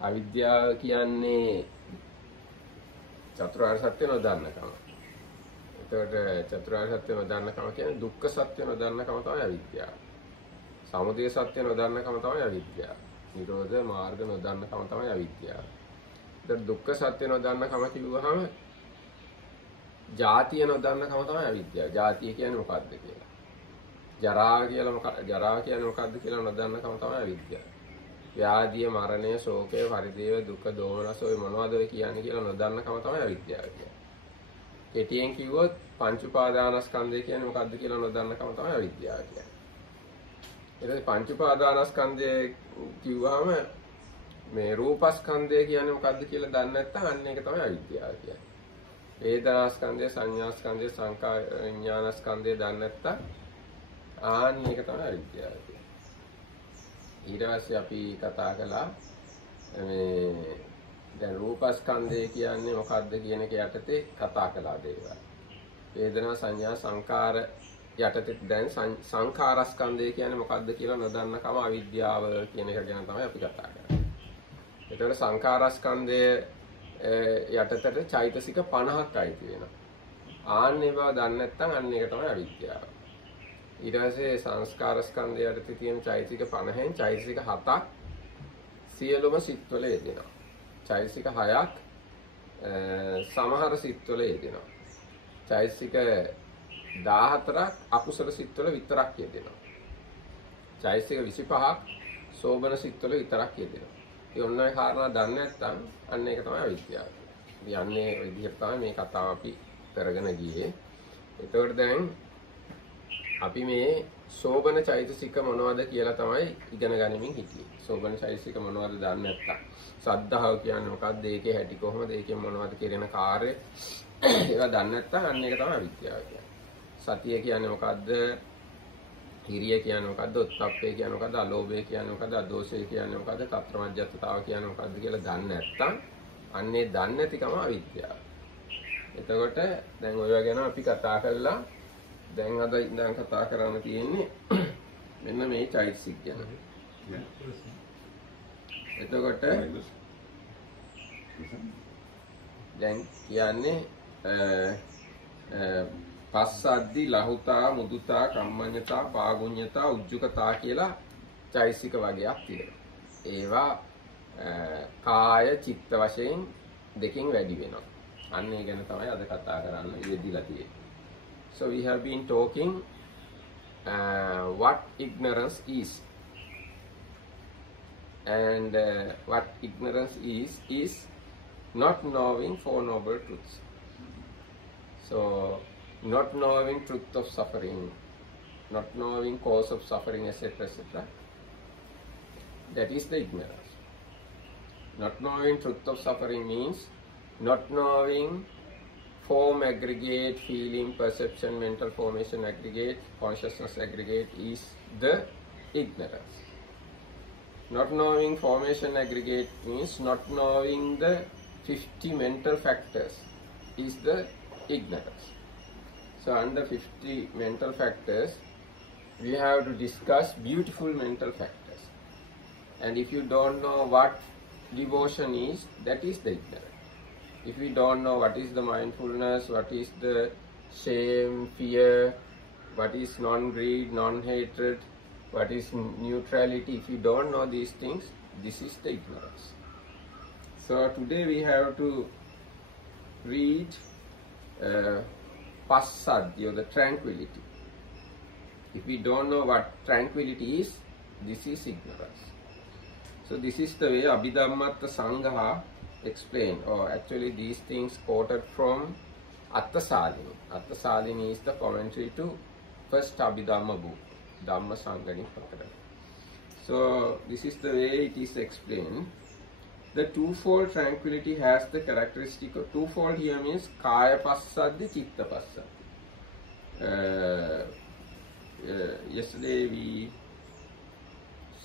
අවිද්‍යාව කියන්නේ චතුරාර්ය සත්‍ය නොදන්නකම. එතකොට චතුරාර්ය සත්‍ය නොදන්නකම කියන්නේ දුක්ඛ සත්‍ය නොදන්නකම තමයි අවිද්‍යාව. සමුදය සත්‍ය නොදන්නකම තමයි අවිද්‍යාව. නිරෝධ මාර්ග නොදන්නකම තමයි අවිද්‍යාව. එතකොට දුක්ඛ සත්‍ය නොදන්නකම කිව්වහම ජාතිය නොදන්නකම තමයි අවිද්‍යාව. ජාතිය කියන්නේ මොකක්ද කියලා. ජරාව කියන්නේ මොකක්ද කියලා නොදන්නකම තමයි අවිද්‍යාව. ව්‍යාධිය, මරණය, ශෝකය, පරිදේව, දුක, දෝමනස ඔය මොනවද ඔය කියන්නේ කියලා නොදන්නකම තමයි අවිද්‍යාව කියන්නේ. කෙටියෙන් කිව්වොත් පංච උපාදානස්කන්ධය කියන්නේ මොකක්ද කියලා නොදන්නකම තමයි අවිද්‍යාව කියන්නේ. ඊට පංච උපාදානස්කන්ධය කිව්වහම මේ රූපස්කන්ධය කියන්නේ මොකක්ද කියලා දන්නේ නැත්නම් අන්න ඒක තමයි අවිද්‍යාව කියන්නේ. වේදනාස්කන්ධය, සංඥාස්කන්ධය, සංඛාර විඥානස්කන්ධය දන්නේ නැත්නම් ආන්න ඒක තමයි අවිද්‍යාව කියන්නේ. ඊට පස්සේ අපි කතා කළා මේ දැන් රූපස්කන්ධය කියන්නේ මොකක්ද කියන එක යටතේ කතා කළා දේවල්. වේදනා සංඥා සංකාර යටතේ දැන් සංඛාරස්කන්ධය කියන්නේ මොකක්ද කියලා නොදන්නකම අවිද්‍යාව කියන එක ගැන තමයි අපි කතා කරන්නේ. ඒතකොට සංඛාරස්කන්ධය යටතට චෛතසික 50ක් අයිති වෙනවා. ආන්නේ බව දන්නේ නැත්නම් අන්න ඒක තමයි අවිද්‍යාව. ඊට පස්සේ සංස්කාර ස්කන්ධය යටතේ තියෙන චෛතසික 50න් චෛතසික 7ක් සියලුම සිත්වල යෙදෙනවා. චෛතසික 6ක් සමහර සිත්වල යෙදෙනවා. චෛතසික 14ක් අකුසල සිත්වල විතරක් යෙදෙනවා. චෛතසික 25ක් සෝබන සිත්වල විතරක් යෙදෙනවා. ඒ ඔන්නයි කාරණා දන්නේ නැත්නම් අන්න ඒක තමයි අවිද්‍යාව. යන්නේ ඔය විදිහට තමයි මේ කතාව අපි කරගෙන ගියේ. එතකොට දැන් අපි මේ සෝබන චෛතසික මොනවද කියලා තමයි ඉගෙන ගනිමින් හිටියේ. සෝබන චෛතසික මොනවද දන්නේ නැත්නම් සද්ධාව කියන්නේ මොකක්ද? ඒකේ හැටි කොහොමද? ඒකෙන් මොනවද කෙරෙන කාර්ය? ඒවා දන්නේ නැත්නම් අන්න ඒක තමයි අවිද්‍යාව කියන්නේ. සතිය කියන්නේ මොකක්ද? හිරිය කියන්නේ මොකක්ද? උත්ප්පේ කියන්නේ මොකක්ද? අලෝභය කියන්නේ මොකක්ද? අදෝෂය කියන්නේ මොකක්ද? తත්‍රමජ්ජත්තාව කියන්නේ මොකක්ද කියලා දන්නේ නැත්නම් අන්නේ දන්නේ නැතිකම අවිද්‍යාව. එතකොට දැන් ඔයවා ගැන අපි කතා කළා. දැන් අද ඉඳන් කතා කරන්න තියෙන්නේ මෙන්න මේ චෛතසික ගැන. එතකොට දැන් කියන්නේ පස්සද්දි ලහුතා මුදුතා කම්මඤ්ඤතා පාගුඤ්ඤතා උජ්ජුකතා කියලා චෛතසික වගේක් තියෙනවා. ඒවා කාය චිත්ත වශයෙන් දෙකෙන් වැඩි වෙනවා. අන්න ඒ ගැන තමයි අද කතා කරන්න යෙදිලා තියෙන්නේ. So we have been talking what ignorance is, and what ignorance is not knowing Four Noble Truths. So not knowing truth of suffering, not knowing cause of suffering, etc., etc. That is the ignorance. Not knowing truth of suffering means not knowing form aggregate, feeling, perception, mental formation aggregate, consciousness aggregate is the ignorance. Not knowing formation aggregate means not knowing the 50 mental factors is the ignorance. So under 50 mental factors, we have to discuss beautiful mental factors. And if you don't know what devotion is, that is the ignorance. If we don't know what is the mindfulness, what is the shame, fear, what is non-greed, non-hatred, what is neutrality, if you don't know these things, this is the ignorance. So today we have to read passaddhi, or the tranquility. If we don't know what tranquility is, this is ignorance. So this is the way Abhidhammatta Sangha explained, or actually these things quoted from Attasalini. Attasalini is the commentary to first Abhidhamma book, Dhamma Sangani Pakara. So this is the way it is explained. The twofold tranquility has the characteristic of twofold here means Kaya Passaddhi, Chitta Passaddhi. Yesterday we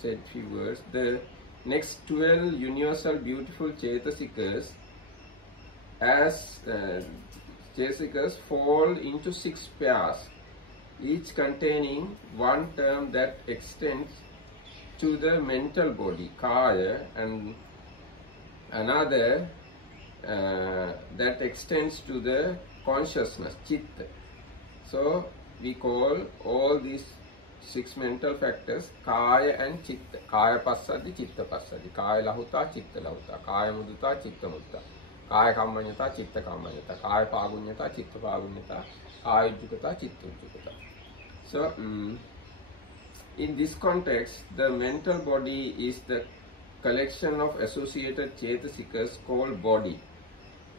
said few words. The next 12 universal beautiful Cetasikas as Cetasikas fall into 6 pairs, each containing one term that extends to the mental body, Kaya, and another that extends to the consciousness, chitta. So we call all these 6 mental factors kaya and chitta. Kaya passadi, chitta passadi. Kaya lahuta, chitta lahuta. Kaya mudita, chitta mudita. Kaya kammanyata, chitta kammanyata. Kaya pagunyata, chitta pagunyata. Kaya ujjukata, chitta ujjukata. So in this context, the mental body is the collection of associated chetasikas called body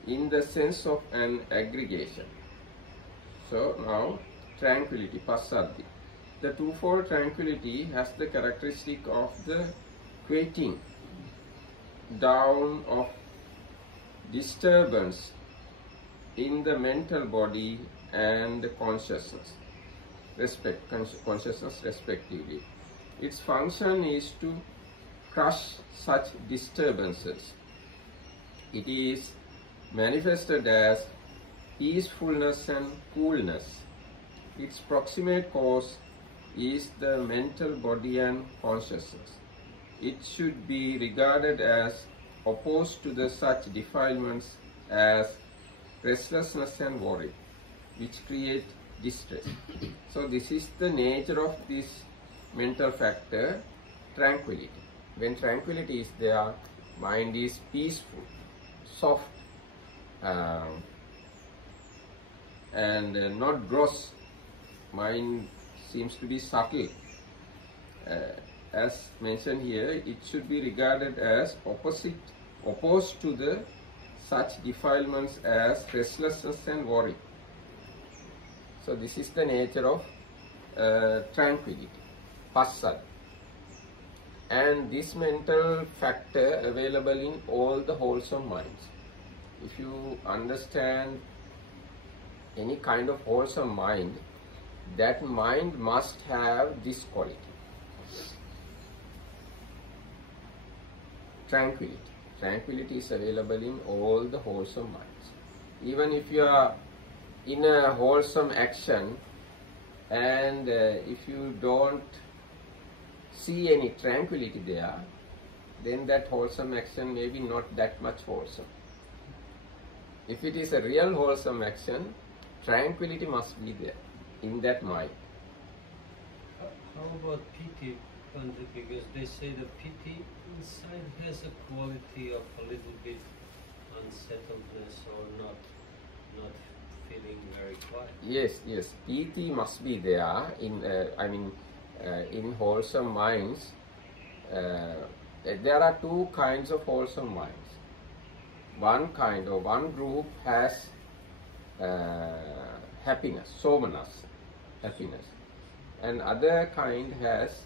in the sense of an aggregation. So now tranquility, passaddhi. The twofold tranquility has the characteristic of the quieting down of disturbance in the mental body and consciousness, consciousness respectively. Its function is to crush such disturbances. It is manifested as peacefulness and coolness. Its proximate cause is the mental body and consciousness. It should be regarded as opposed to the such defilements as restlessness and worry, which create distress. So this is the nature of this mental factor, tranquility. When tranquility is there, mind is peaceful, soft, and not gross. Mind seems to be subtle. As mentioned here, it should be regarded as opposed to the such defilements as restlessness and worry. So this is the nature of tranquility, passad. And this mental factor available in all the wholesome minds. If you understand any kind of wholesome mind, that mind must have this quality. Tranquility. Tranquility is available in all the wholesome minds. Even if you are in a wholesome action and if you don't see any tranquility there, then that wholesome action may be not that much wholesome. If it is a real wholesome action, tranquility must be there in that mind. How about piti, Pandit? Because they say the piti inside has a quality of a little bit unsettledness or not feeling very quiet. Yes. Piti must be there in. In wholesome minds. There are 2 kinds of wholesome minds. One group has happiness, somanas, happiness, and other kind has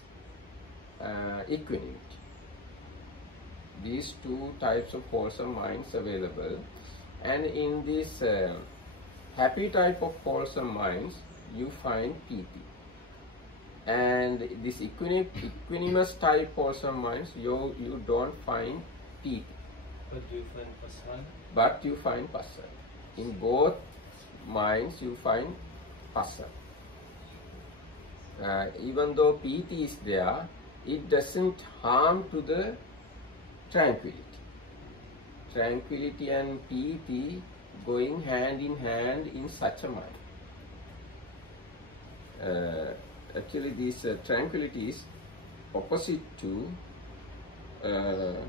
equanimity. These 2 types of wholesome minds available, and in this happy type of wholesome minds you find piti, and this equanimous type wholesome minds you don't find piti. But do you find pasad? But you find pasad. In both minds you find pasad. Even though piti is there, it doesn't harm to the tranquility. Tranquility and piti going hand in hand in such a mind. Actually, this tranquility is opposite to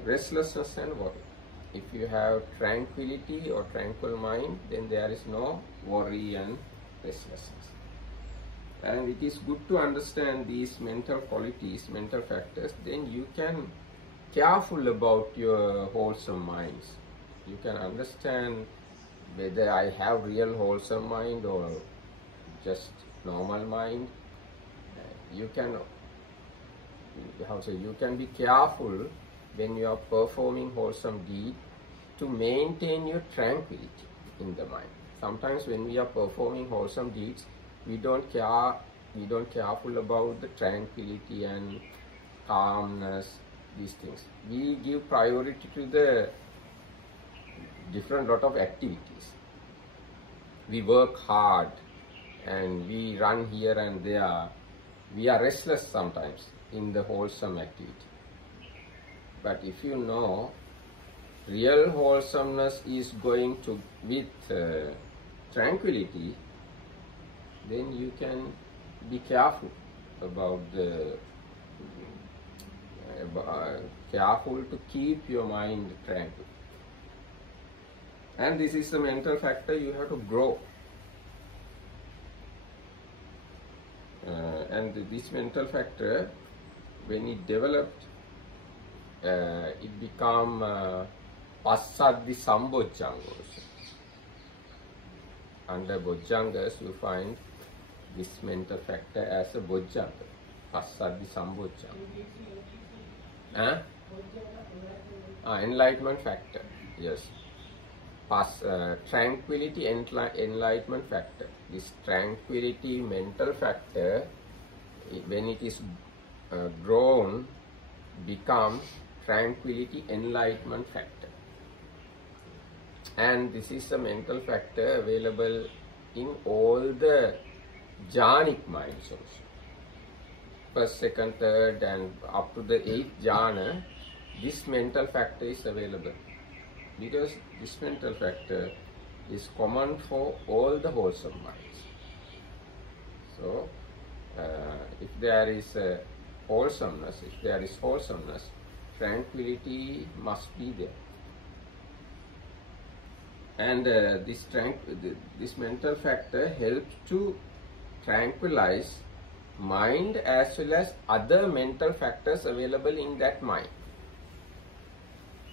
restlessness and worry. If you have tranquility or tranquil mind, then there is no worry and restlessness. And it is good to understand these mental qualities, mental factors, then you can careful about your wholesome minds. You can understand whether I have real wholesome mind or just normal mind. You can be careful when you are performing wholesome deed to maintain your tranquility in the mind. Sometimes when we are performing wholesome deeds, we don't careful about the tranquility and calmness, these things. We give priority to the different lot of activities. We work hard and we run here and there. We are restless sometimes in the wholesome activity. But if you know real wholesomeness is going to with tranquility, then you can be careful about the careful to keep your mind tranquil. And this is the mental factor you have to grow. And this mental factor, when it developed, it become Passaddhi Sambojjhanga also. Under Bojjhangas, you find this mental factor as a Bojjhanga, Passaddhi Sambojjhanga. Enlightenment factor, yes. Tranquility, enlightenment factor. This tranquility mental factor, when it is grown, becomes tranquility enlightenment factor. And this is a mental factor available in all the jhanic minds also. First, second, third, and up to the 8th jhana, this mental factor is available. Because this mental factor is common for all the wholesome minds. So, if there is wholesomeness, tranquility must be there. And this mental factor helps to tranquilize mind as well as other mental factors available in that mind.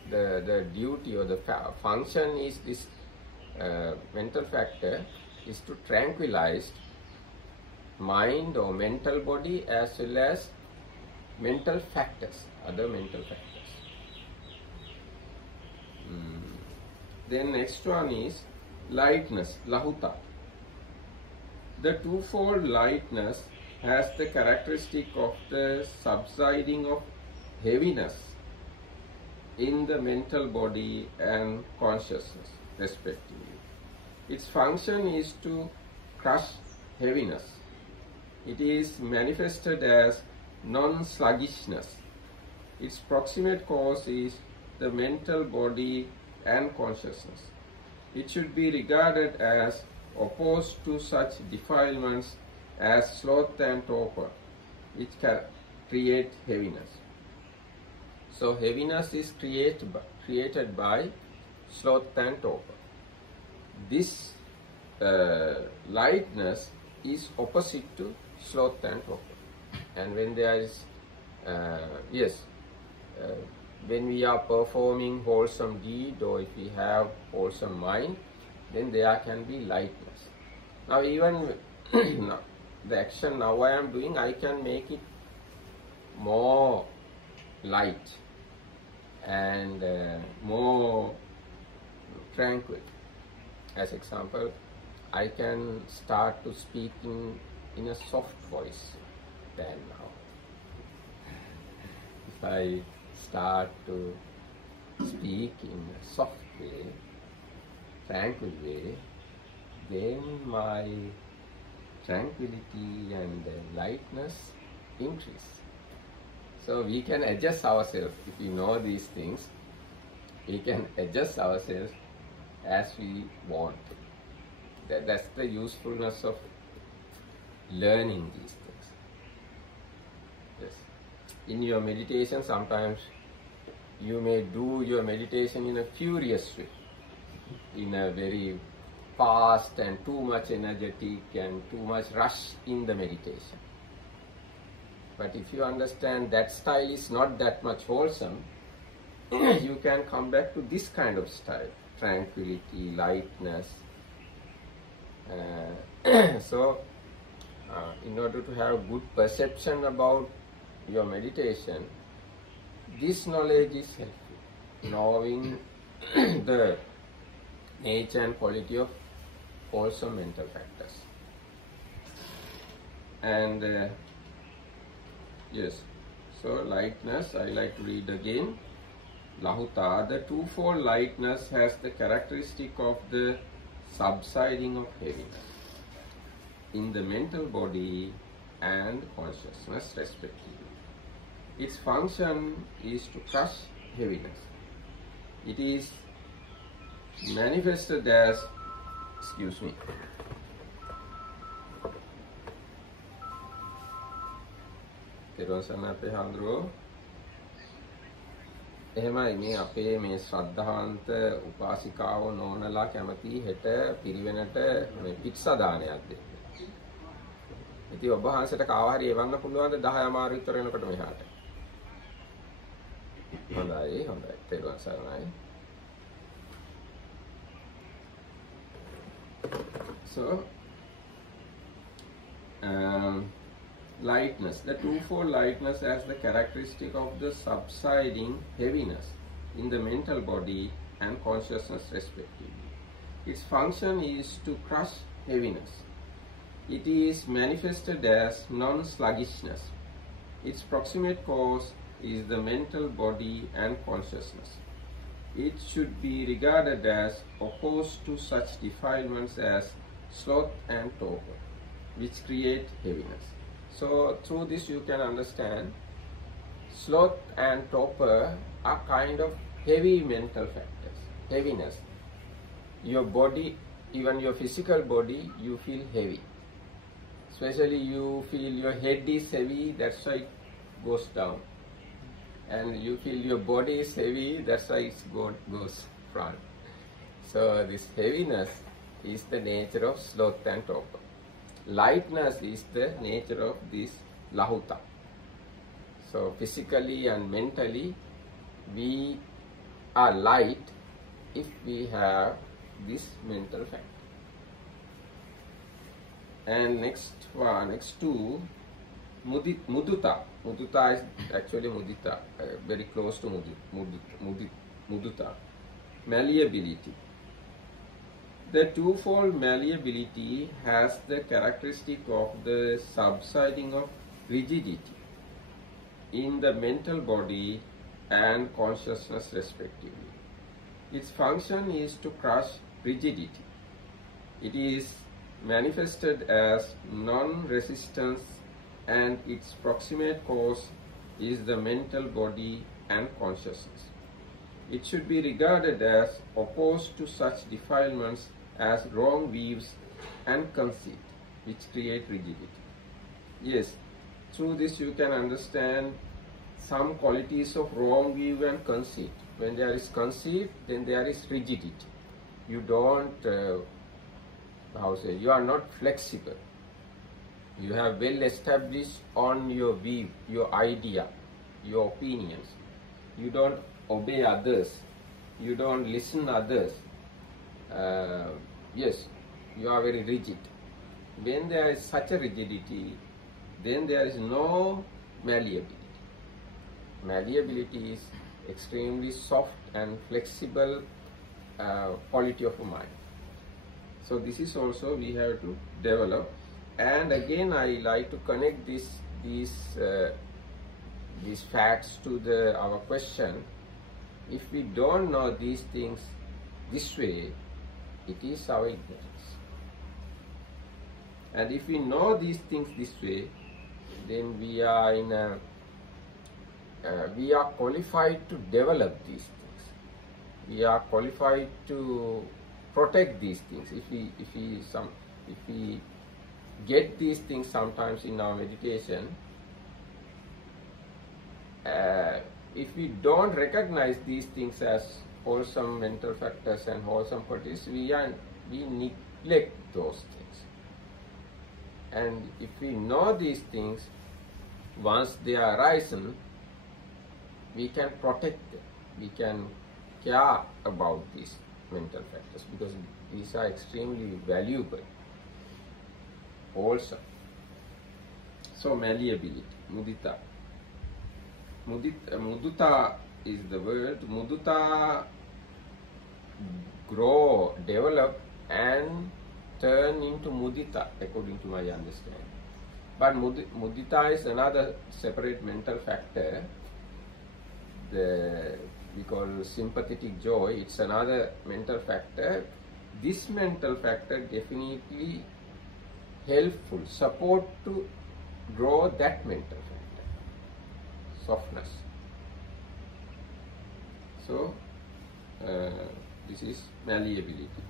The duty or the function is this mental factor is to tranquilize mind or mental body as well as mental factors, other mental factors. Then next one is lightness, lahuta. The twofold lightness has the characteristic of the subsiding of heaviness in the mental body and consciousness, respectively. Its function is to crush heaviness. It is manifested as non-sluggishness. Its proximate cause is the mental body and consciousness. It should be regarded as opposed to such defilements as sloth and torpor, which can create heaviness. So heaviness is created by sloth and torpor. This lightness is opposite to sloth and torpor. And when there is, when we are performing wholesome deed, or if we have wholesome mind, then there can be lightness. Now even the action now I am doing, I can make it more light and more tranquil. As example, I can start to speak in a soft voice than now. If I start to speak in a soft way, tranquil way, then my tranquility and lightness increase. So we can adjust ourselves. If we know these things, we can adjust ourselves as we want. That's the usefulness of learning these things. Yes. In your meditation, sometimes you may do your meditation in a furious way, in a very fast and too much energetic and too much rush in the meditation. But if you understand that style is not that much wholesome, you can come back to this kind of style, tranquility, lightness. So, in order to have good perception about your meditation, this knowledge is helpful. Knowing the nature and quality of wholesome mental factors. And yes, so lightness, I like to read again. Lahuta, the twofold lightness has the characteristic of the subsiding of heaviness in the mental body and consciousness respectively. Its function is to crush heaviness. It is manifested as, excuse me, එහෙමයි මේ අපේ මේ ශ්‍රද්ධාවන්ත උපාසිකාව නෝනලා කැමති හෙට පිරිවෙනට මේ pizza දානයක් දෙන්න. ඉතින් ඔබ වහන්සේට කාව හරි එවන්න පුළුවන්ද 10 අමාරු විතර වෙනකොට මෙහාට? හොඳයි හොඳයි. තේරුවන් සරණයි. So lightness, the twofold lightness as the characteristic of the subsiding heaviness in the mental body and consciousness respectively. Its function is to crush heaviness. It is manifested as non-sluggishness. Its proximate cause is the mental body and consciousness. It should be regarded as opposed to such defilements as sloth and torpor, which create heaviness. So through this you can understand sloth and torpor are kind of heavy mental factors. Heaviness. Your body, even your physical body, you feel heavy. Especially you feel your head is heavy, that's why it goes down. And you feel your body is heavy, that's why it goes front. So this heaviness is the nature of sloth and torpor. Lightness is the nature of this lahuta. So physically and mentally we are light if we have this mental factor. And next two, mudita. Mudita is actually mudita, very close to mudita. Malleability. The twofold malleability has the characteristic of the subsiding of rigidity in the mental body and consciousness respectively. Its function is to crush rigidity. It is manifested as non-resistance and its proximate cause is the mental body and consciousness. It should be regarded as opposed to such defilements as wrong views and conceit, which create rigidity. Yes, through this you can understand some qualities of wrong view and conceit. When there is conceit, then there is rigidity. You don't, you are not flexible. You have well established on your view, your idea, your opinions. You don't obey others. You don't listen others. Yes, you are very rigid. When there is such a rigidity, then there is no malleability. Malleability is extremely soft and flexible quality of a mind. So this is also we have to develop. And again, I like to connect these facts to our question. If we don't know these things this way, it is our ignorance. And if we know these things this way, then we are we are qualified to develop these things. We are qualified to protect these things. If we get these things sometimes in our meditation, if we don't recognize these things as wholesome mental factors and wholesome qualities, we neglect those things. And if we know these things, once they are arisen, we can protect them. We can care about these mental factors because these are extremely valuable. Also, so malleability, mudita. Mudita is the word. Mudita grow, develop, and turn into mudita, according to my understanding. But mudita is another separate mental factor. We call sympathetic joy. It's another mental factor. This mental factor definitely helpful, support to grow that mental factor, softness. So this is malleability.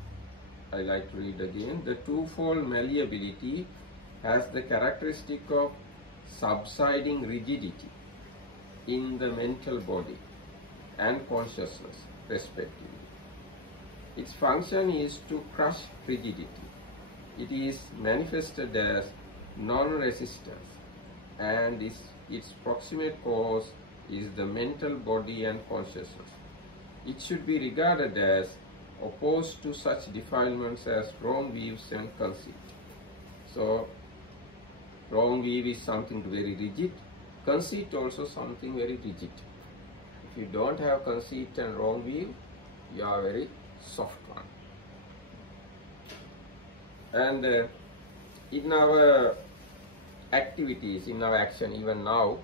I like to read again. The twofold malleability has the characteristic of subsiding rigidity in the mental body and consciousness, respectively. Its function is to crush rigidity. It is manifested as non-resistance, and its proximate cause is the mental body and consciousness. It should be regarded as opposed to such defilements as wrong views and conceit. So, wrong view is something very rigid, conceit also something very rigid. If you don't have conceit and wrong view, you are very soft one. And in our activities, in our action, even now,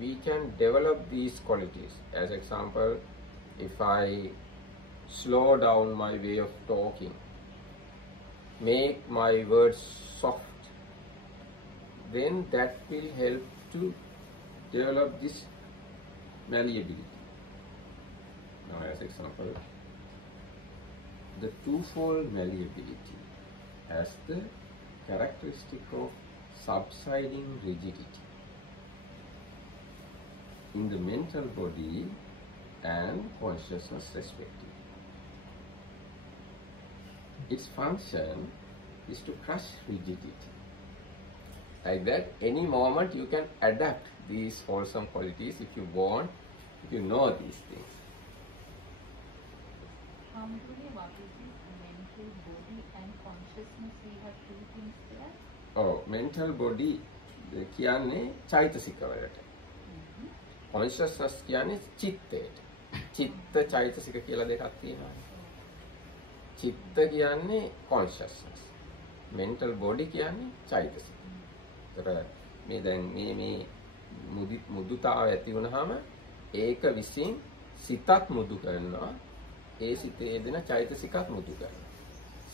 we can develop these qualities. As example, if I slow down my way of talking, make my words soft, then that will help to develop this malleability. Now, as example, the twofold malleability has the characteristic of subsiding rigidity in the mental body and consciousness, respectively. Its function is to crush rigidity. Like that, any moment you can adapt these wholesome qualities if you want, if you know these things. What is this mental body and consciousness? We have two things there. Oh, mental body කියන්නේ චෛතසික වලට. Consciousness කියන්නේ චිත්තයට. චිත්ත චෛතසික කියලා දෙකක් තියෙනවා. චිත්ත කියන්නේ consciousness. Mental body කියන්නේ චෛතසික. ඒතර මේ දැන් මේ මුදුතාව ඇති වුණාම ඒක විසින් සිතත් මුදු කරනවා. ඒ සිතේ දෙන චෛතසිකත් මුදු කරනවා.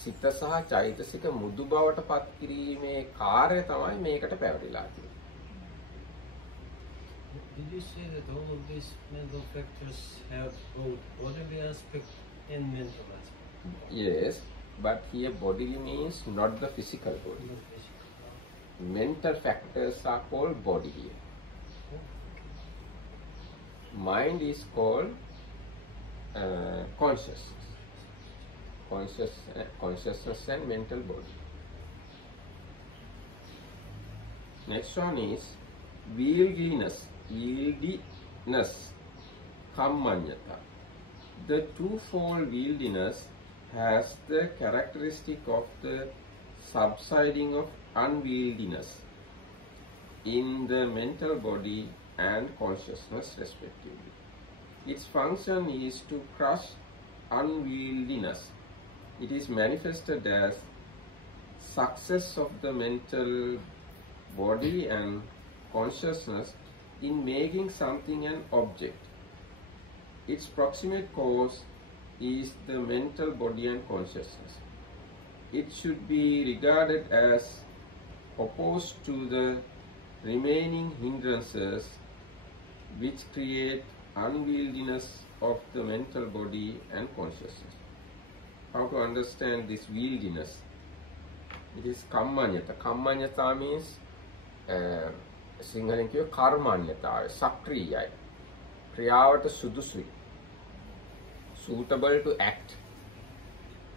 සිත සහ චෛතසික මුදු බවට පත් කිරීමේ කාර්යය තමයි මේකට පැවරිලා තියෙන්නේ. Did you say that all of these mental factors have both bodily aspect and mental aspect? Yes, but here bodily means not the physical body. Not physical. Mental factors are called body here. Mind is called consciousness. Consciousness and mental body. Next one is wieldiness. Wieldiness, kammanyata. The twofold wieldiness has the characteristic of the subsiding of unwieldiness in the mental body and consciousness, respectively. Its function is to crush unwieldiness. It is manifested as success of the mental body and consciousness in making something an object. Its proximate cause is the mental body and consciousness. It should be regarded as opposed to the remaining hindrances which create unwieldiness of the mental body and consciousness. How to understand this wieldiness? It is kammanyata. Kammanyata means සිංහලෙන් කියව කර්මඤ්ඤතාවය, සක්‍රීයයි. ක්‍රියාවට සුදුසුයි. Suitable to act.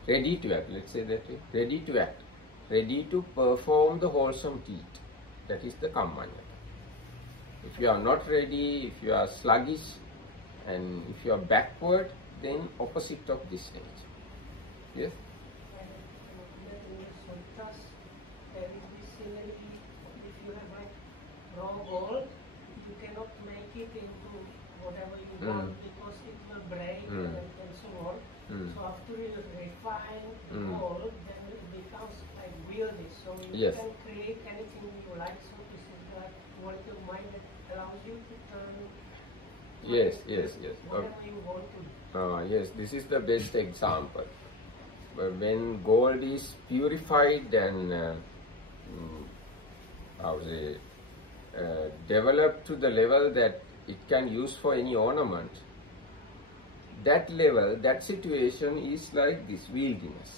Ready to act, let's say that way. Ready to act. Ready to perform the wholesome deed. That is the kammanyata. If you are not ready, if you are sluggish, and if you are backward, then opposite of this stage. Yes? Wrong goal, you cannot make it into whatever you want because it will break and so on. So after you refine the goal, then it becomes like wieldy. So you can create anything you like. So this is the quality of mind that allows you to turn whatever you want to do. Yes, this is the best example. When gold is purified and developed to the level that it can use for any ornament, that level, that situation is like this wilderness.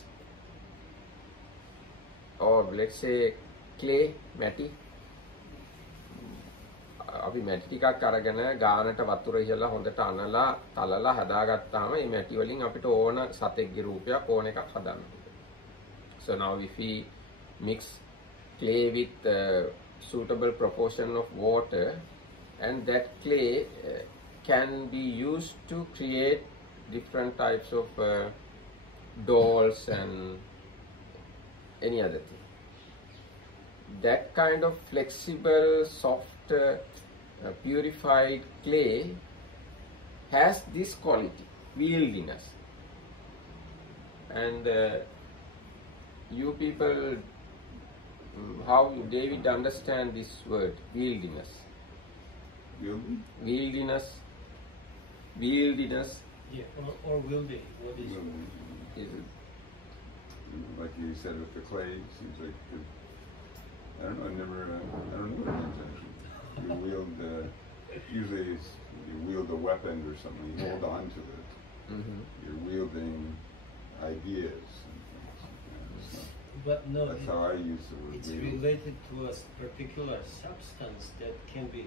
Or let's say clay, mati. අපි මැටි ටිකක් අරගෙන ගානට වතුර ඉහලා හොඳට අනලා තලලා හදාගත්තාම මේ මැටි වලින් අපිට ඕන සතෙක්ගේ රූපයක් ඕන එකක් හදන්න. So now if we mix clay with suitable proportion of water, and that clay can be used to create different types of dolls and any other thing. That kind of flexible, soft, purified clay has this quality, wieldiness. And you people, how David understand this word, wieldiness? Wielding? Wieldiness. Wieldiness. Yeah, or wielding. What is Wielding. Is it? Like you said with the clay, seems like I don't know. I don't know what it means actually. You wield usually you wield a weapon or something. You hold on to it. Mm-hmm. You're wielding ideas and things. Yeah, it's not- But no, that's how I use the word it's wield. related to a particular substance that can be,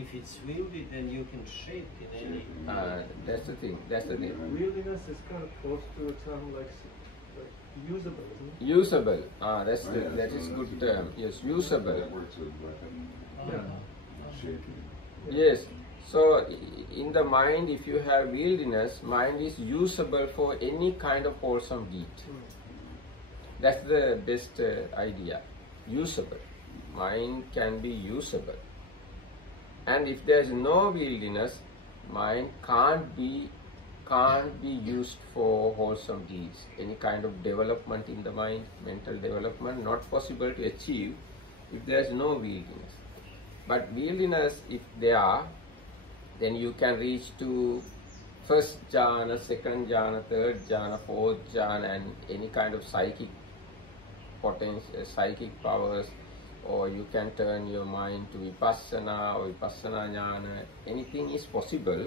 if it's wielded, then you can shape in any. That's the thing. That's the thing. Wieldiness is kind of close to a term like usable, isn't it? Usable. That's Oh, the, yeah, that so is that's good a- term. Yes, usable. That works with weapon shaping. Yes. So in the mind, if you have wieldiness, mind is usable for any kind of wholesome deed. That's the best idea. Usable. Mind can be usable. And if there is no wieldiness, mind can't be used for wholesome deeds. Any kind of development in the mind, mental development, not possible to achieve if there is no wieldiness. But wieldiness, if there are, then you can reach to first jhana, second jhana, third jhana, fourth jhana, and any kind of psychic potential, psychic powers, or you can turn your mind to vipassana or vipassana jhana. Anything is possible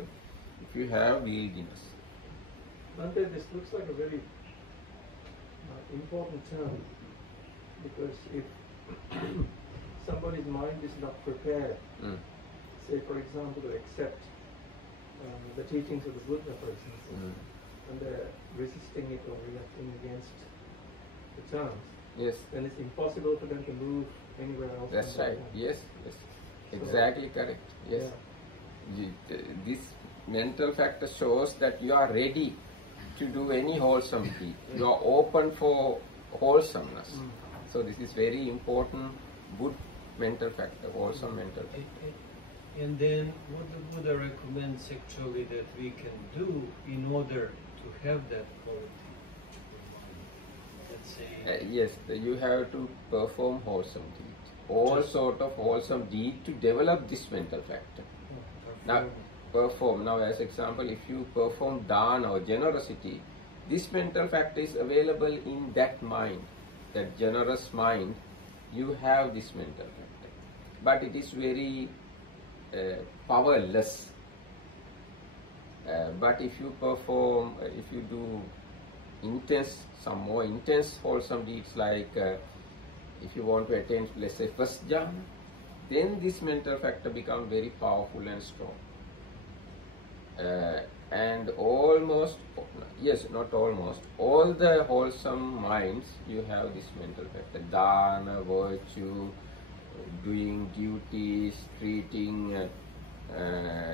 if you have wieldiness. Bhante, this looks like a very important term, because if somebody's mind is not prepared, say for example to accept the teachings of the Buddha, for example, and they're resisting it or reacting against the terms, Yes, then it's impossible for them to move anywhere else. that's in their right. mind. Yes, yes, exactly correct. Yes, this mental factor shows that you are ready to do any wholesome deed. You are open for wholesomeness. So this is very important, good mental factor, wholesome mental factor. And then what the Buddha recommends actually that we can do in order to have that quality. Let's say Yes, you have to perform wholesome deed. All sort of wholesome deed to develop this mental factor. Now, perform. Now, as example, if you perform dana or generosity, this mental factor is available in that mind, that generous mind. You have this mental factor, but it is very powerless. But if you perform, if you do some more intense wholesome deeds, like if you want to attain, let's say, first jhana, then this mental factor becomes very powerful and strong. And almost, yes, not almost, all the wholesome minds, you have this mental factor. Dana, virtue, doing duties, treating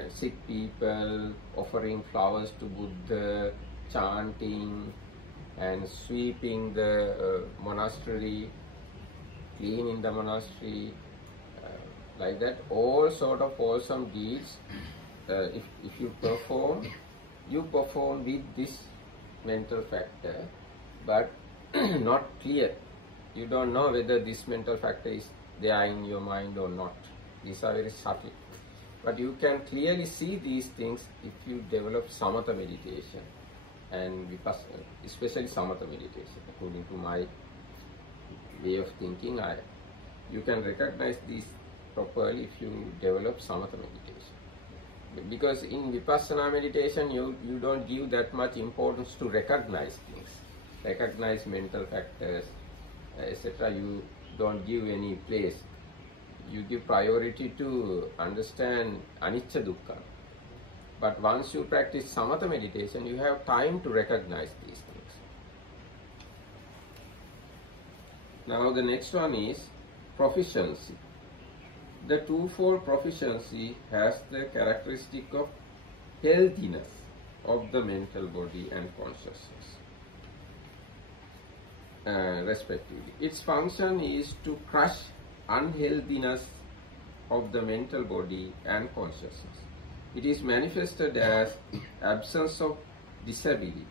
sick people, offering flowers to Buddha, chanting, and sweeping the monastery, cleaning the monastery, like that. All sort of wholesome deeds, if you perform with this mental factor, but not clear. You don't know whether this mental factor is there in your mind or not. These are very subtle. But you can clearly see these things if you develop samatha meditation and vipassana, especially samatha meditation. According to my way of thinking, you can recognize these properly if you develop samatha meditation. Because in Vipassana meditation, you don't give that much importance to recognize things, recognize mental factors, etc. You don't give any place. You give priority to understand anicca dukkha. But once you practice samatha meditation, you have time to recognize these things. Now the next one is proficiency. The twofold proficiency has the characteristic of healthiness of the mental body and consciousness, respectively. Its function is to crush unhealthiness of the mental body and consciousness. It is manifested as absence of disability.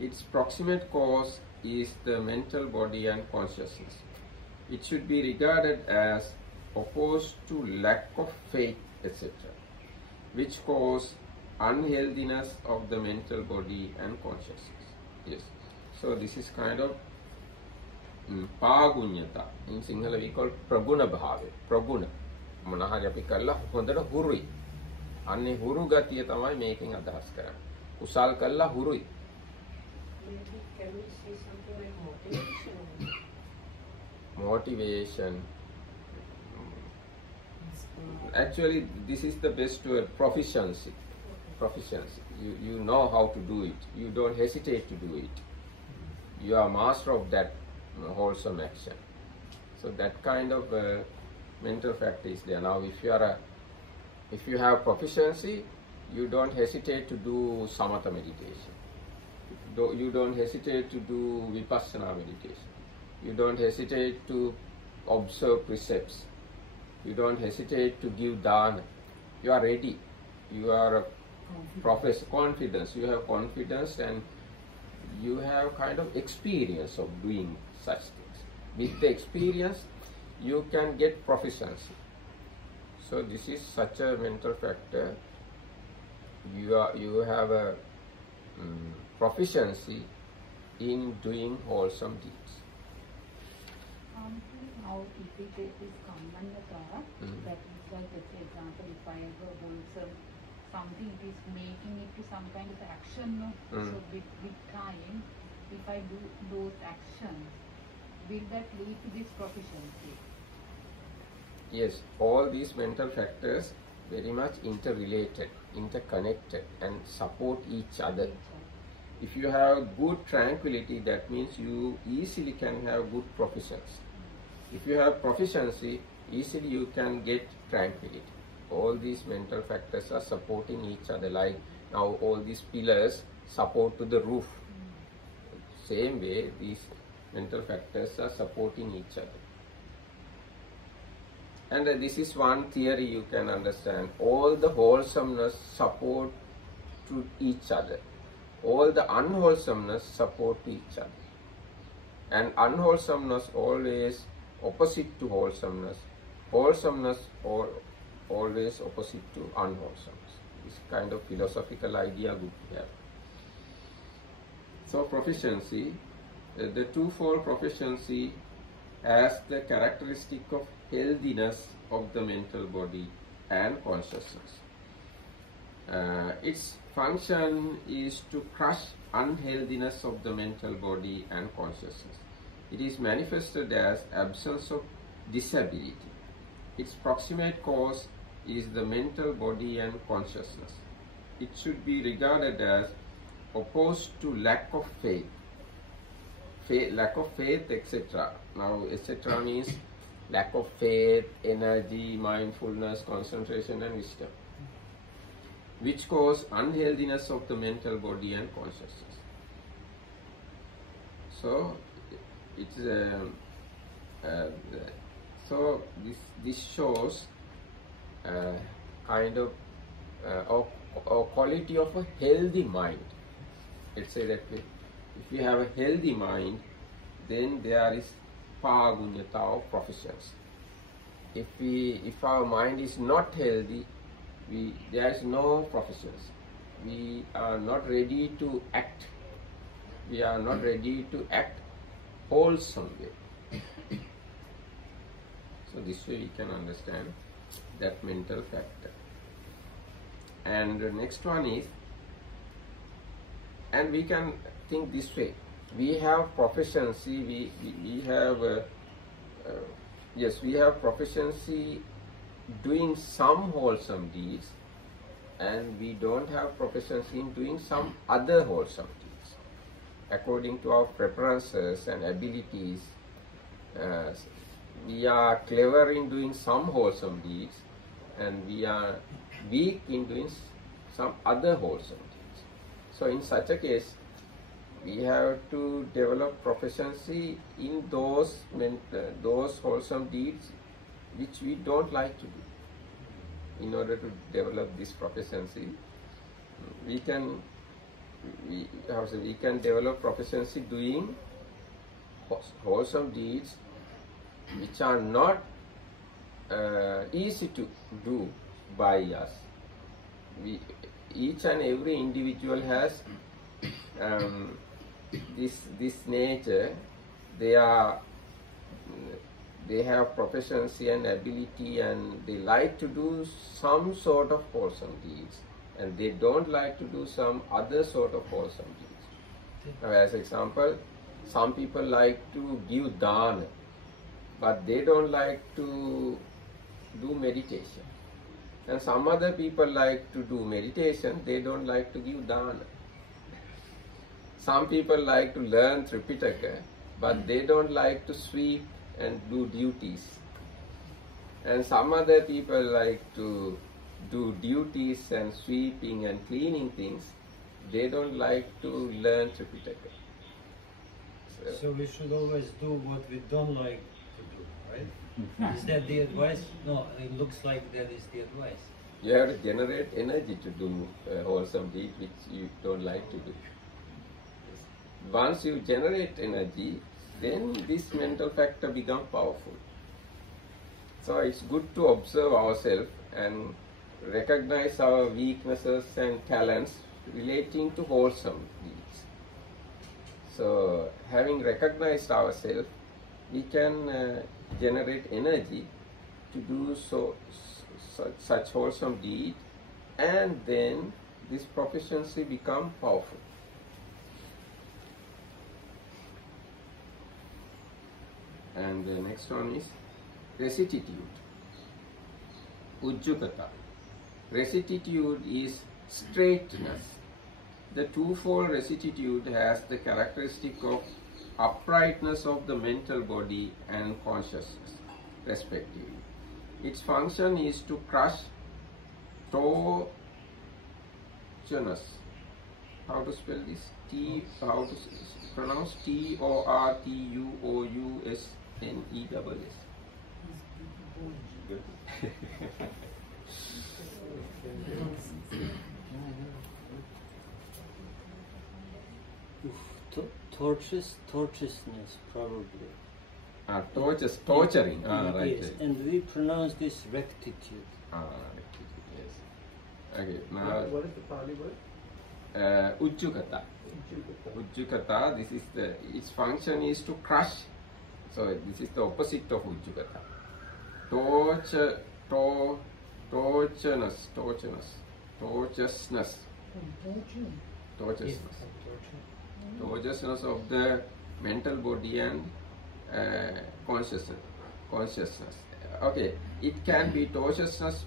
Its proximate cause is the mental body and consciousness. It should be regarded as opposed to lack of faith, etc., which cause unhealthiness of the mental body and consciousness. Yes. So this is kind of පාගුඤ්ඤතා. In Sinhala we call ප්‍රගුණ භාවය. ප්‍රගුණ. මොනහරි අපි කළා හොඳට හුරුයි. අන්නේ හුරු ගතිය තමයි මේකෙන් අදහස් කරන්නේ. කුසල් කළා හුරුයි. Maybe can we say something like motivation? Motivation. Actually, this is the best word, proficiency. Proficiency. You know how to do it. You don't hesitate to do it. You are master of that wholesome action. So that kind of mental factor is there. Now, if you have proficiency, you don't hesitate to do samatha meditation. You don't hesitate to do vipassana meditation. You don't hesitate to observe precepts. You don't hesitate to give dana. You are ready. You are confidence. You have confidence and you have kind of experience of doing such things. With the experience, you can get proficiency. So this is such a mental factor. You have a proficiency in doing wholesome deeds. Now, if we take this Kammanyata, that is like, let's say, example, if I have a wholesome something, it is making it to some kind of action, no? So with time, if I do those actions, will that lead to this proficiency? Yes, all these mental factors very much interrelated, interconnected and support each other. If you have good tranquility, that means you easily can have good proficiency. If you have proficiency, easily you can get tranquility. All these mental factors are supporting each other, like now all these pillars support to the roof. Same way, these mental factors are supporting each other. And this is one theory you can understand. All the wholesomeness support to each other. All the unwholesomeness support each other. And unwholesomeness always opposite to wholesomeness. Wholesomeness or always opposite to unwholesomeness. This kind of philosophical idea we have. So proficiency, the twofold proficiency has the characteristic of healthiness of the mental body and consciousness. Its function is to crush unhealthiness of the mental body and consciousness. It is manifested as absence of disability. Its proximate cause is the mental body and consciousness. It should be regarded as opposed to lack of faith. Lack of faith, etc. Now, etc. means lack of faith, energy, mindfulness, concentration and wisdom, which cause unhealthiness of the mental body and consciousness. So, it's so this shows kind of a quality of a healthy mind. Let's say that way. If we have a healthy mind, then there is පාගුඤ්ඤතා of proficiency. If our mind is not healthy, there is no proficiency. We are not ready to act. We are not ready to act wholesome way. So this way we can understand that mental factor. And the next one is, and we can think this way, we have proficiency, we have yes, we have proficiency doing some wholesome deeds, and we don't have proficiency in doing some other wholesome deeds. According to our preferences and abilities, we are clever in doing some wholesome deeds, and we are weak in doing some other wholesome deeds. So in such a case, we have to develop proficiency in those wholesome deeds which we don't like to do. In order to develop this proficiency, we can develop proficiency doing wholesome deeds which are not easy to do by us. Each and every individual has this nature. They have proficiency and ability, and they like to do some sort of wholesome deeds, and they don't like to do some other sort of wholesome deeds. Now, as example, some people like to give dana, but they don't like to do meditation. And some other people like to do meditation, they don't like to give dana. Some people like to learn Tripitaka, but they don't like to sweep and do duties. And some other people like to do duties and sweeping and cleaning things. They don't like to learn Tripitaka. So we should always do what we don't like to do, right? Is that the advice? No, it looks like that is the advice. You have to generate energy to do wholesome deed which you don't like to do. Once you generate energy, then this mental factor becomes powerful. So it's good to observe ourselves and recognize our weaknesses and talents relating to wholesome deeds. So having recognized ourselves, we can generate energy to do such wholesome deed, and then this proficiency become powerful. And the next one is rectitude, ujjukata. Rectitude is straightness. The twofold rectitude has the characteristic of uprightness of the mental body and consciousness, respectively. Its function is to crush tortuousness. How to spell this? How to pronounce Tortuousness. Tortuousness, probably. Torturing. Right. Yes, and we pronounce this rectitude. Rectitude, yes. Okay, now. What is the Pali word? Ujjukata. Ujjukata, its function is to crush. So this is the opposite of Ujjukata. Tortuousness of the mental body and consciousness. Okay, it can be tortuousness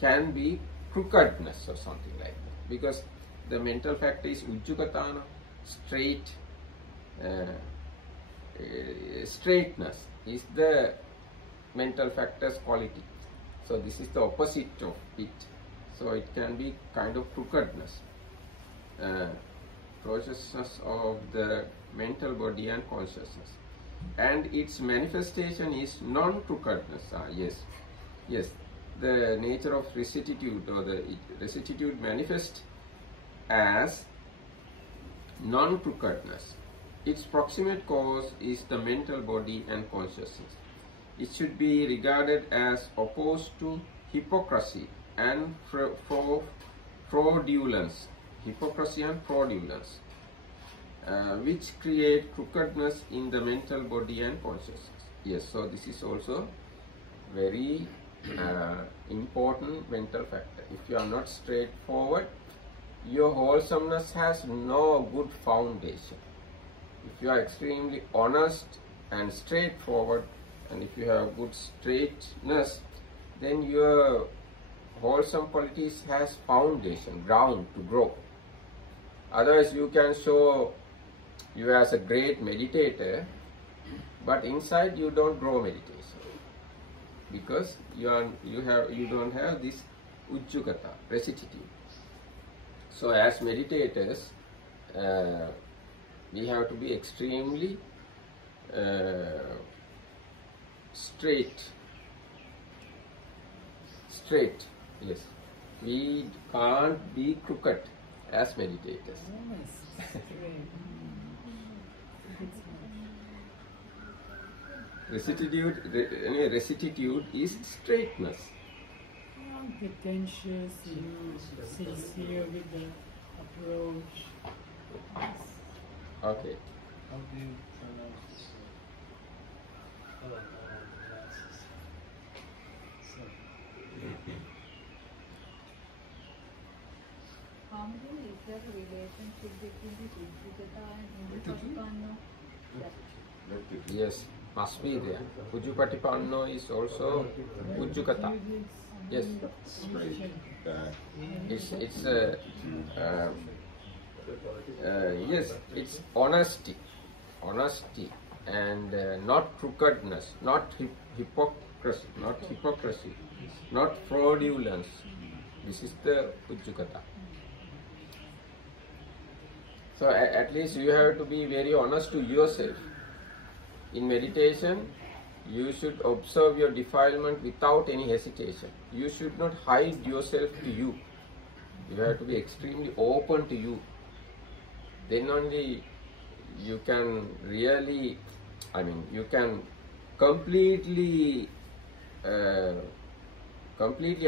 can be crookedness or something like that, because the mental factor is ujjukatana, straightness is the mental factor's quality. So this is the opposite of it. So it can be kind of crookedness, consciousness of the mental body and consciousness, and its manifestation is non-crookedness. Yes, the nature of rectitude, or the rectitude manifests as non-crookedness. Its proximate cause is the mental body and consciousness. It should be regarded as opposed to hypocrisy and fraudulence. Hypocrisy and fraudulence, which create crookedness in the mental body and consciousness. Yes, so this is also very important mental factor. If you are not straightforward, your wholesomeness has no good foundation. If you are extremely honest and straightforward, and if you have good straightness, then your wholesome qualities has foundation, ground to grow. Otherwise, you can show you as a great meditator, but inside you don't grow meditation because you don't have this ujjugata, rectitude. So, as meditators, we have to be extremely straight. Yes, we can't be crooked as meditators. Rectitude is straightness. Pretentious, sincere with the approach. Okay. How do you pronounce this? Glasses. How is there a relationship between the Ujjugata and Ujjupatipanno? Yes, must be there. Ujjupatipanno is also Ujjugata. Yes, yes, it's honesty, and not crookedness, not hypocrisy, not fraudulence. This is the Ujjugata. So at least you have to be very honest to yourself. In meditation, you should observe your defilement without any hesitation. You should not hide yourself to you. You have to be extremely open to you. Then only you can really, you can completely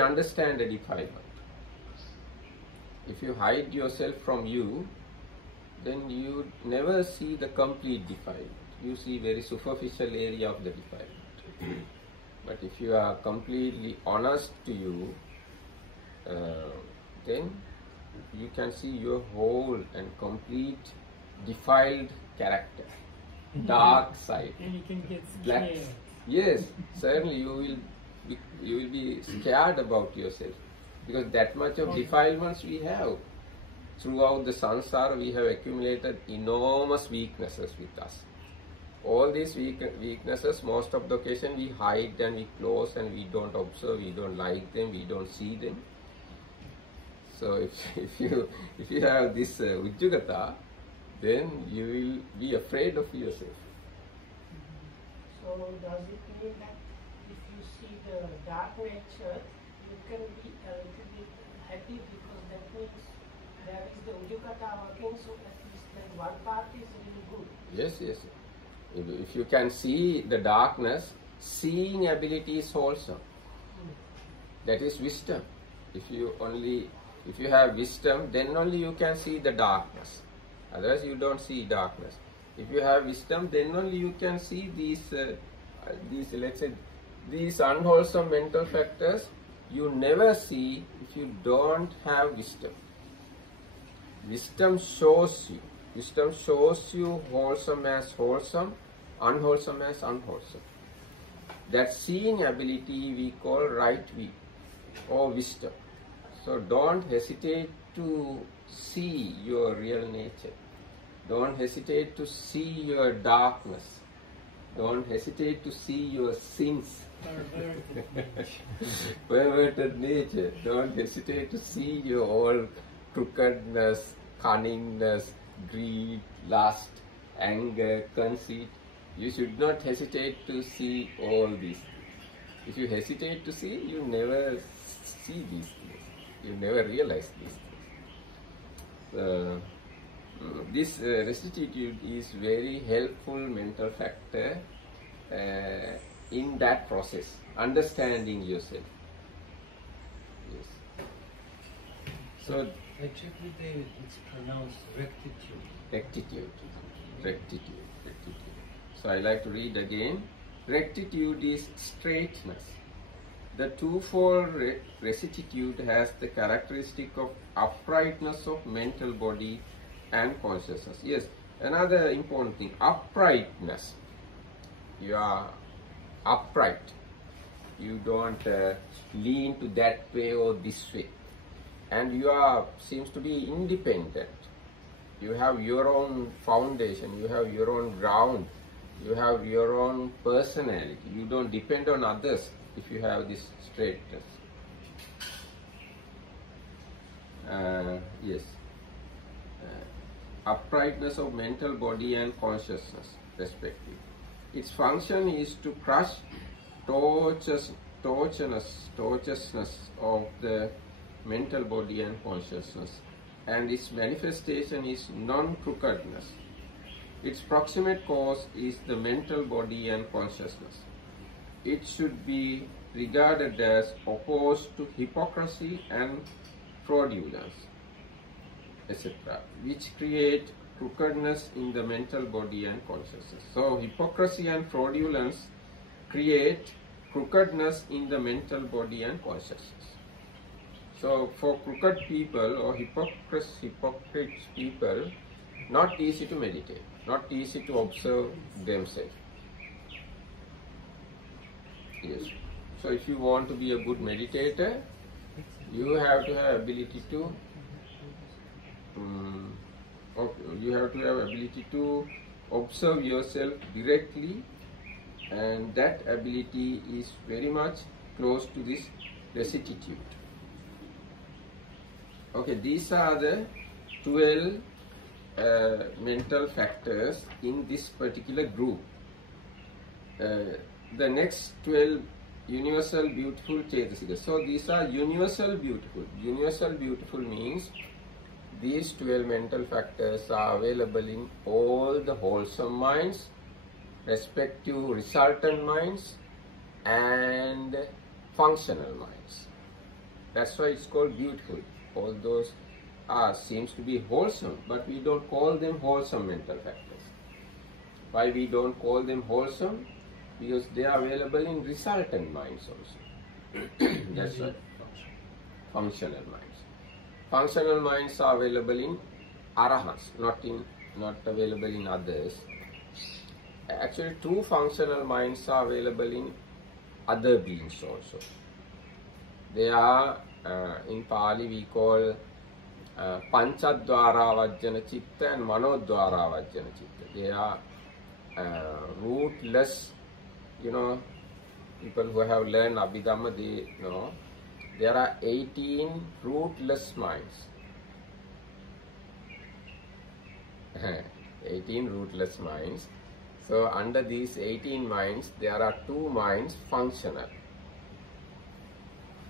understand the defilement. If you hide yourself from you, then you never see the complete defilement. You see very superficial area of the defilement. But if you are completely honest to you, then you can see your whole and complete defiled character, dark side. And you can get Black. scared. Yes, certainly you will be scared about yourself, because that much of defilements we have. Throughout the samsara, we have accumulated enormous weaknesses with us. All these weaknesses, most of the occasion, we hide and we close and we don't observe, we don't like them, we don't see them. So if you have this Ujjugata, then you will be afraid of yourself. So does it mean that if you see the dark nature, you can be a little bit happy because that means there is the Ujjugata working, so at least that one part is really good. Yes. If you can see the darkness, seeing ability is wholesome. That is wisdom. If you have wisdom, then only you can see the darkness. Otherwise, you don't see darkness. If you have wisdom, then only you can see these let's say, these unwholesome mental factors. You never see if you don't have wisdom. Wisdom shows you. Wisdom shows you wholesome as wholesome, unwholesome as unwholesome. That seeing ability we call right view or wisdom. So don't hesitate to see your real nature. Don't hesitate to see your darkness. Don't hesitate to see your sins. Perverted nature. Don't hesitate to see your all crookedness, cunningness, greed, lust, anger, conceit. You should not hesitate to see all these things. If you hesitate to see, you never see these things. You never realize these things. This restitution is very helpful mental factor in that process, understanding yourself. Yes. So Actually, David, it's pronounced rectitude. Rectitude. So I like to read again. Rectitude is straightness. The twofold rectitude has the characteristic of uprightness of mental body and consciousness. Yes, another important thing, uprightness. You are upright. You don't lean to that way or this way. And you are, seems to be independent. You have your own foundation, you have your own ground, you have your own personality. You don't depend on others if you have this straightness. Yes. Uprightness of mental body and consciousness, respectively. Its function is to crush tortuousness of the mental body and consciousness, and its manifestation is non-crookedness. Its proximate cause is the mental body and consciousness. It should be regarded as opposed to hypocrisy and fraudulence, etc., which create crookedness in the mental body and consciousness. So hypocrisy and fraudulence create crookedness in the mental body and consciousness. So for crooked people or hypocrite people, not easy to meditate, not easy to observe themselves. Yes. So if you want to be a good meditator, you have to have ability to observe yourself directly, and that ability is very much close to this rectitude. Okay, these are the 12 mental factors in this particular group. The next 12 universal beautiful Cetasikas. So these are universal beautiful. Universal beautiful means these 12 mental factors are available in all the wholesome minds, respective resultant minds, and functional minds. That's why it's called beautiful. All those seems to be wholesome, but we don't call them wholesome mental factors. Why we don't call them wholesome? Because they are available in resultant minds also. That's right. Functional minds. Functional minds are available in arahants, not available in others. Actually, two functional minds are available in other beings also. They are, in Pali we call Panchadvara Vajjana Chitta and Manodvara Vajjana Chitta. They are rootless, people who have learned Abhidhamma, they know there are 18 rootless minds. 18 rootless minds. So under these 18 minds, there are two minds functional.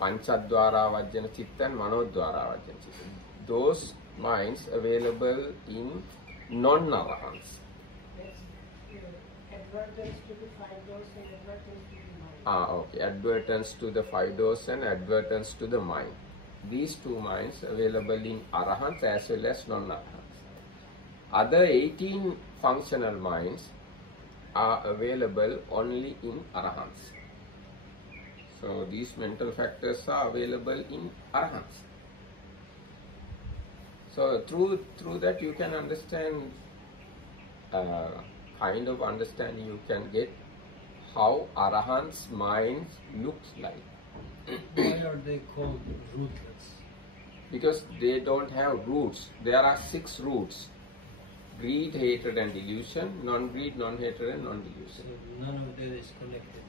Panchadvara Vajjana Chitta and Manodvara Vajjana Chitta. Those minds available in non-arahants. Advertence to the 5 doors and advertence to the mind. Okay. Advertence to the 5 doors and advertence to the mind. These two minds available in arahants as well as non-arahants. Other 18 functional minds are available only in arahants. So these mental factors are available in arahants. So through that you can understand, kind of understanding you can get how arahants' minds looks like. Why are they called rootless? Because they don't have roots. There are 6 roots: greed, hatred and delusion, non-greed, non-hatred and non-delusion. So none of that is connected.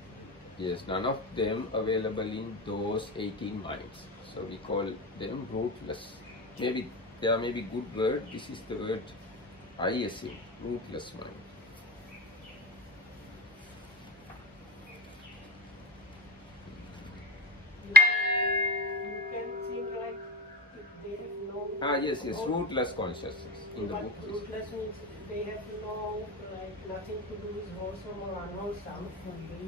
Yes, none of them available in those 18 minds. So we call them rootless. Maybe there may be good word. This is the word I assume, rootless mind. You can think like if they have no. Yes, rootless consciousness in the But book. rootless means they have no, nothing to do with wholesome or unwholesome,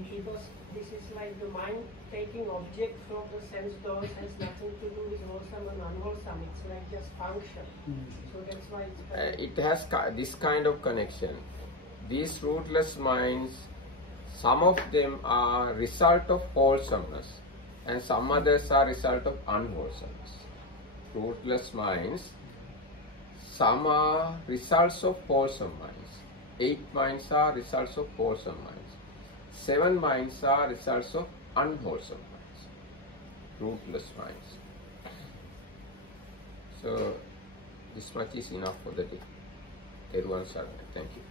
because this is like the mind taking object from the sense doors has nothing to do with wholesome and unwholesome. It's like just function. So that's why it's. It has this kind of connection. These rootless minds, some of them are result of wholesomeness. and some others are result of unwholesomeness. Rootless minds, some are results of wholesome minds. 8 minds are results of wholesome minds. 7 minds are results of unwholesome minds, rootless minds. So this much is enough for the day. Everyone, thank you.